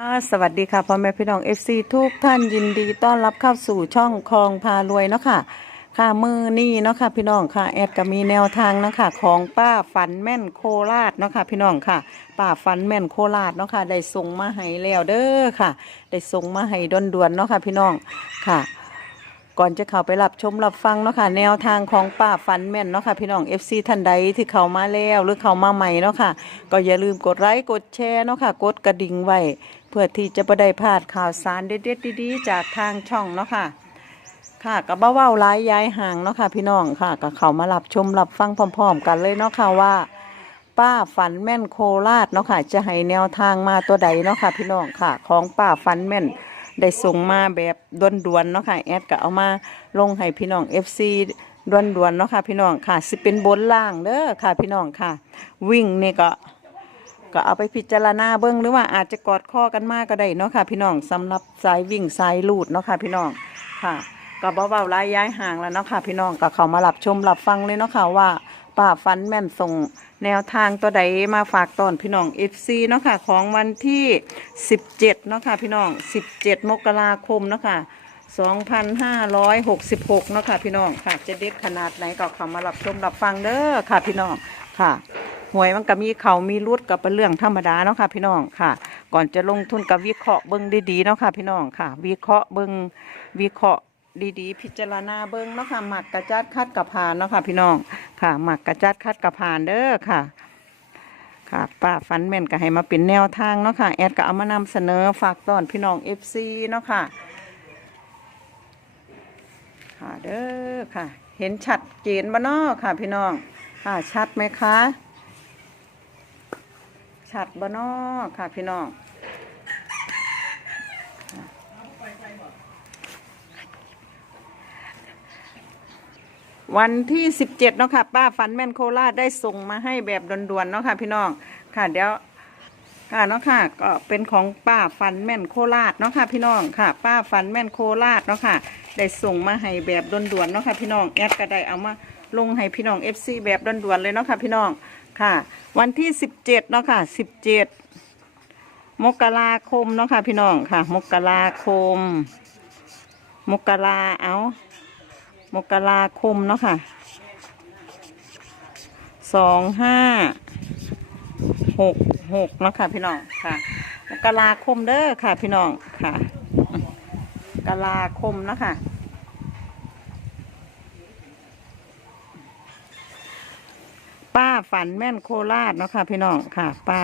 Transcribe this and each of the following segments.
อ่าสวัสดีค่ะพ่อแม่พี่น้อง FC ทุกท่านยินดีต้อนรับเข้าสู่ช่องคลองพารวยเนาะค่ะ ค่ะมือนี่เนาะค่ะพี่น้องค่ะแอดก็มีแนวทางเนาะค่ะของป้าฝันแม่นโคราชเนาะค่ะพี่น้องค่ะ ป้าฝันแม่นโคราชเนาะค่ะได้ส่งมาให้แล้วเด้อค่ะ ได้ส่งมาให้ด่วนๆเนาะค่ะพี่น้องค่ะ ก่อนจะเข้าไปรับชมรับฟังเนาะค่ะแนวทางของป้าฟันแม่นเนาะค่ะพี่น้อง FC ท่านใดที่เข้ามาแล้วหรือเข้ามาใหม่เนาะค่ะก็อย่าลืมกดไลค์กดแชร์เนาะค่ะกดกระดิ่งไว้เพื่อที่จะไม่ได้พลาดข่าวสารเด็ดๆดีๆจากทางช่องเนาะค่ะค่ะกับบ้าว้าร้ายย้ายห่างเนาะค่ะพี่น้องค่ะก็เข้ามารับชมรับฟังพร้อม ๆ กันเลยเนาะค่ะว่า ป้าฝันแม่นโคราชเนาะค่ะจะให้แนวทางมาตัวใดเนาะค่ะพี่น้องค่ะ ของป้าฝันแม่น ได้ส่งมาแบบด่วนๆเนาะค่ะแอดก็เอามาลงให้พี่น้อง FC ด่วนๆเนาะค่ะพี่น้องค่ะสิเป็นบนล่างเด้อค่ะพี่น้องค่ะ วิ่งนี่ก็ก็เอาไปพิจารณาเบิ้งหรือว่าอาจจะกอดข้อกันมากก็ได้เนาะค่ะพี่น้องสำหรับสายวิ่งสายลูดเนาะค่ะพี่น้องค่ะก็เบาๆรายย้ายห่างแล้วเนาะค่ะพี่น้องก็เข้ามารับชมรับฟังเลยเนาะค่ะว่า ป้าฟันแม่นส่งแนวทางตัวใดมาฝากตอนพี่น้อง FC เนาะค่ะของวันที่ 17เนาะค่ะพี่น้อง 17 มกราคมเนาะค่ะ2566เนาะค่ะพี่น้องค่ะ จะเด็ดขนาดไหนก็เข้ามารับชมรับฟังเด้อค่ะพี่น้องค่ะหวยมันก็มีเขามีรุดกับเป็นเรื่องธรรมดาเนาะค่ะพี่น้องค่ะ ก่อนจะลงทุนกับวิเคราะห์เบิ้งดีๆเนาะค่ะพี่น้องค่ะ วิเคราะห์เบิ้งวิเคราะห์ ดีๆ พิจารณาเบิ้งเนาะค่ะหมักกระจัดคัดกระพานเนาะค่ะพี่น้องค่ะหมักกระจัดคัดกระพานเด้อค่ะ ค่ะป้าฟันแม่นก็ให้มาเป็นแนวทางเนาะค่ะแอดก็เอามานำเสนอฝากตอนพี่น้อง FC เนาะค่ะค่ะเด้อค่ะ เห็นชัดเจนบ่เนาะค่ะ พี่น้องค่ะชัดไหมคะชัดบ่เนาะค่ะพี่น้อง วันที่ 17เนาะค่ะ ป้าฟันแม่นโคราชได้ส่งมาให้แบบด่วนๆเนาะค่ะ พี่น้องค่ะ เดี๋ยวค่ะเนาะค่ะ ก็เป็นของป้าฟันแม่นโคราชเนาะค่ะ พี่น้องค่ะ ป้าฟันแม่นโคราชเนาะค่ะ ได้ส่งมาให้แบบด่วนๆเนาะค่ะ พี่น้องแอดก็ได้เอามาลงให้พี่น้อง FC แบบด่วนๆเลยเนาะค่ะ พี่น้องค่ะ วันที่ 17เนาะค่ะ 17 มกราคมเนาะค่ะ พี่น้องค่ะ มกราคม มกราเอา มกราคมเนาะค่ะสองห้าหกหกเนาะค่ะพี่น้องค่ะมกราคมเด้อค่ะพี่น้องค่ะกราคมเนาะค่ะป้าฝันแม่นโคราชเนาะค่ะพี่น้องค่ะ ป้า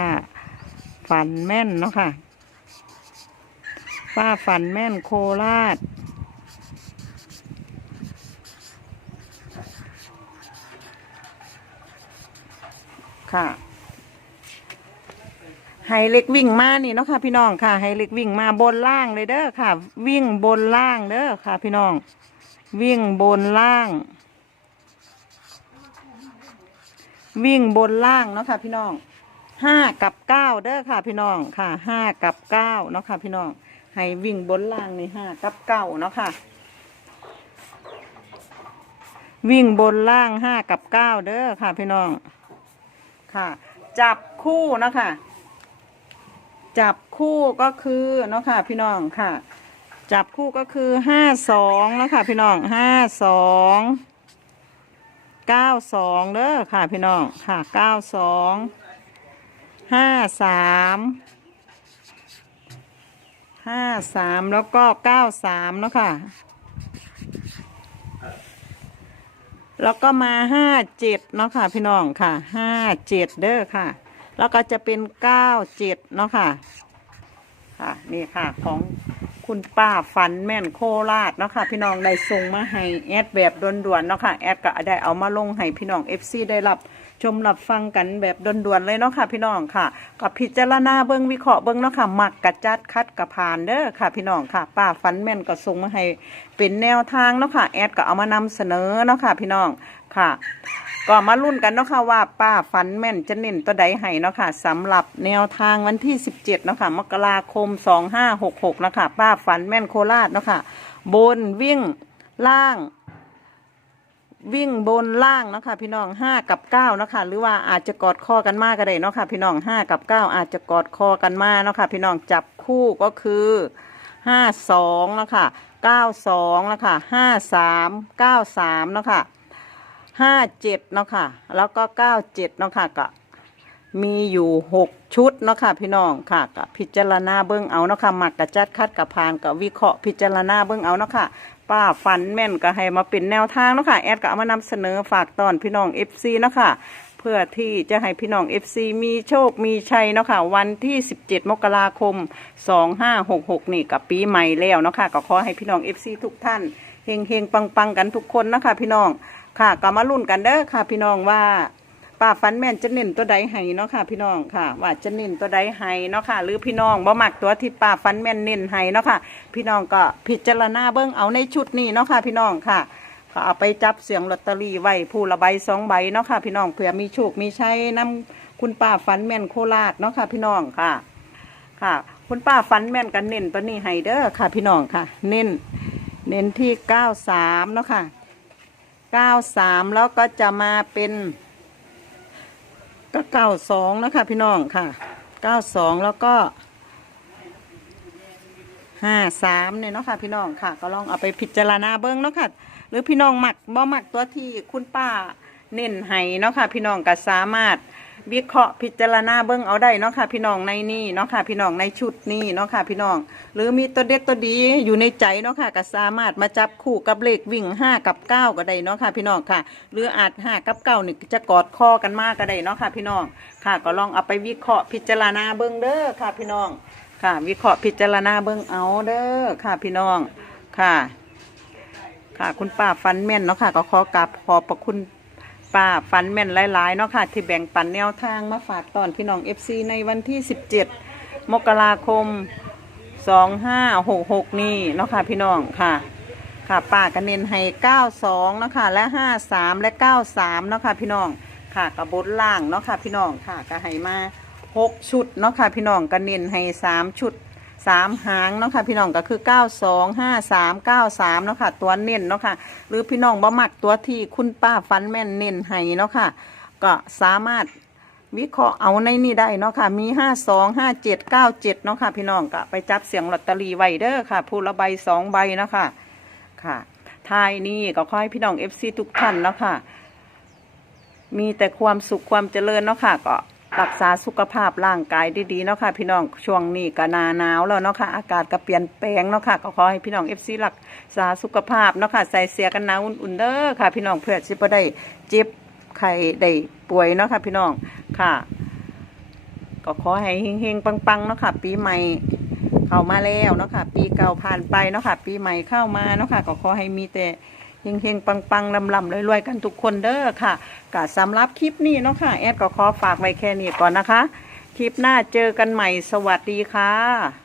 ฝันแม่นเนาะค่ะ ป้าฝันแม่นโคราช ค่ะไฮเล็กวิ่งมานี่เนาะค่ะ พี่น้องค่ะไฮเล็กวิ่งมาบนล่างเลยเด้อค่ะ วิ่งบนล่างเด้อค่ะ พี่น้อง วิ่งบนล่าง วิ่งบนล่างเนาะค่ะ พี่น้องห้ากับเก้าเด้อค่ะ พี่น้องค่ะห้ากับเก้าเนาะค่ะ พี่น้องให้วิ่งบนล่างในห้ากับเก้าเนาะค่ะ วิ่งบนล่างห้ากับเก้าเด้อค่ะ พี่น้อง ค่ะ จับคู่เนาะค่ะ จับคู่ก็คือเนาะค่ะ พี่น้องค่ะ จับคู่ก็คือห้าสองเนาะค่ะ พี่น้องห้าสองเก้าสองเด้อค่ะ พี่น้องค่ะเก้าสองห้าสามห้าสามแล้วก็เก้าสามเนาะค่ะ แล้วก็มาห้าเจ็ดเนาะค่ะ พี่น้องค่ะห้าเจ็ดเด้อค่ะ แล้วก็จะเป็นเก้าเจ็ดเนาะค่ะ ค่ะนี่ค่ะของคุณป้าฝันแม่นโคราชเนาะค่ะ พี่น้องได้ส่งมาให้แอดแบบด่วนๆเนาะค่ะแอดก็ได้เอามาลงให้พี่น้องเอฟซีได้รับ ชมรับฟังกันแบบด่วนๆเลยเนาะค่ะ พี่น้องค่ะ กับพิจารณาเบิ้งวิเคราะห์เบิ้งเนาะค่ะมักกระจัดคัดกระพานเด้อค่ะ พี่น้องค่ะ ป้าฝันแม่นก็ส่งมาให้เป็นแนวทางเนาะค่ะแอดก็เอามานำเสนอเนาะค่ะ พี่น้องค่ะ ก็มาลุ้นกันเนาะค่ะว่าป้าฝันแม่นจะเน้นตัวใดให้เนาะค่ะสำหรับแนวทางวันที่ 17เนาะค่ะมกราคม 2566เนาะค่ะป้าฝันแม่นโคราชเนาะค่ะ บนวิ่งล่าง วิ่งบนล่างเนาะค่ะพี่น้องห้ากับเก้าเนาะค่ะหรือว่าอาจจะกอดคอกันมากก็ได้เนาะค่ะพี่น้องห้ากับเก้าอาจจะกอดคอกันมากเนาะค่ะพี่น้องจับคู่ก็คือห้าสองเนาะค่ะเก้าสองเนาะค่ะห้าสามเก้าสามเนาะค่ะห้าเจ็ดเนาะค่ะแล้วก็เก้าเจ็ดเนาะค่ะก็ มีอยู่หกชุดเนาะค่ะพี่น้องค่ะก็พิจารณาเบิ้องเอาเนาะค่ะหมักกระจัดคัดกระพานกับวิเคราะห์พิจารณาเบิ้องเอาเนาะค่ะป้าฟันแม่นก็ให้มาเป็นแนวทางเนาะค่ะแอดก็เอามานำเสนอฝากตอนพี่น้อง FC เนาะค่ะเพื่อที่จะให้พี่น้อง FC มีโชค มีชัยเนาะค่ะ วันที่ 17 มกราคม 2566 นี่กับปีใหม่แล้วเนาะค่ะก็ขอให้พี่น้อง FC ทุกท่านเฮงเฮงปังปังกันทุกคนเนาะคะพี่น้องค่ะก็มาลุ้นกันเด้อค่ะพี่น้องว่า ป้าฟันแม่นจะเน้นตัวใดให้เนาะค่ะ พี่น้องค่ะ ว่าจะเน้นตัวใดให้เนาะค่ะ หรือพี่น้องบ่มักตัวที่ป้าฟันแม่นเน้นให้เนาะค่ะ พี่น้องก็พิจารณาเบิ่งเอาในชุดนี้เนาะค่ะ พี่น้องค่ะก็เอาไปจับเสียงลอตเตอรี่ไว้ผู้ละใบสองใบเนาะค่ะ พี่น้องเผื่อมีโชคมีชัยนํคุณป้าฟันแม่นโคราชเนาะค่ะ พี่น้องค่ะค่ะ คุณป้าฟันแม่นกันเน้นตัวนี้ให้เด้อค่ะ พี่น้องค่ะ เน้นเน้นที่เก้าสามเนาะค่ะเก้าสามแล้วก็จะมาเป็น ก็เก้าสองนะค่ะพี่น้องค่ะเก้าสองแล้วก็ห้าสามเนี่ยเนาะค่ะพี่น้องค่ะ ก็ลองเอาไปพิจารณาเบิ้งเนาะค่ะ หรือพี่น้องหมักบ่หมักตัวที่คุณป้าเน้นให้เนาะค่ะ พี่น้องก็สามารถ วิเคราะห์พิจารณาเบิ้งเอาได้เนาะค่ะ พี่น้องในนี่เนาะค่ะ พี่น้องในชุดนี้เนาะค่ะ พี่น้อง หรือมีตัวเด็ดตัวดีอยู่ในใจเนาะค่ะก็สามารถมาจับคู่กับเลขวิ่งห้ากับเก้าก็ได้เนาะค่ะ พี่น้องค่ะ หรืออาจห้ากับเก้านี่จะกอดคอกันมากก็ได้เนาะค่ะ พี่น้องค่ะ ก็ลองเอาไปวิเคราะห์พิจารณาเบิ้งเด้อค่ะ พี่น้องค่ะ วิเคราะห์พิจารณาเบิ้งเอาเด้อค่ะ พี่น้องค่ะ ค่ะคุณป้าฟันแม่นเนาะค่ะ ก็ขอกราบขอบพระคุณ ป้าฟันแม่นหลายๆเนาะค่ะ ที่แบ่งปันแนวทางมาฝากตอนพี่น้อง FC ในวันที่ 17 มกราคม 2566 นี่เนาะค่ะพี่น้องค่ะ ค่ะป้าก็เน้นให้ 92เนาะค่ะและ 53 และ 93เนาะค่ะพี่น้องค่ะกับบนล่างเนาะค่ะพี่น้องค่ะก็ให้มา 6 ชุดเนาะค่ะพี่น้องก็เน้นให้ 3 ชุด สามหางเนาะค่ะพี่น้องก็คือ9 2 5 3 9 3เก้าสามเนาะค่ะตัวเน้นเนาะค่ะหรือพี่น้องบ่มักตัวที่คุณป้าฟันแม่นเน้นให้เนาะค่ะก็สามารถวิเคราะห์เอาในนี่ได้เนาะค่ะ มี5 2 5 7 9 7เจ็ดเก้าเจ็ดเนาะค่ะ พี่น้องก็ไปจับเสียงลอตเตอรี่ไวเด้อค่ะผู้ละใบสองใบเนาะค่ะค่ะทายนี่ก็ขอให้พี่น้อง FC ทุกท่านเนาะค่ะ มีแต่ความสุขความเจริญเนาะค่ะก็ รักษาสุขภาพร่างกายดีๆเนาะค่ะพี่น้องช่วงนี้ก็หนาหนาวแล้วเนาะค่ะอากาศก็เปลี่ยนแปลงเนาะค่ะก็ขอให้พี่น้องเอฟซีรักษาสุขภาพเนาะค่ะใส่เสียกันหนาวอุ่นๆเด้อค่ะ พี่น้องเพื่อสิบ่ได้เจ็บไข้ได้ป่วยเนาะค่ะพี่น้องค่ะ ก็ขอให้เฮงๆปังๆเนาะค่ะ ปีใหม่เข้ามาแล้วเนาะค่ะ ปีเก่าผ่านไปเนาะค่ะ ปีใหม่เข้ามาเนาะค่ะ ก็ขอให้มีแต่ เฮงเฮงปังปังลำลำรวยๆกันทุกคนเด้อค่ะกะสำหรับคลิปนี้เนาะค่ะแอดก็ขอฝากไว้แค่นี้ก่อนนะคะ คลิปหน้าเจอกันใหม่สวัสดีค่ะ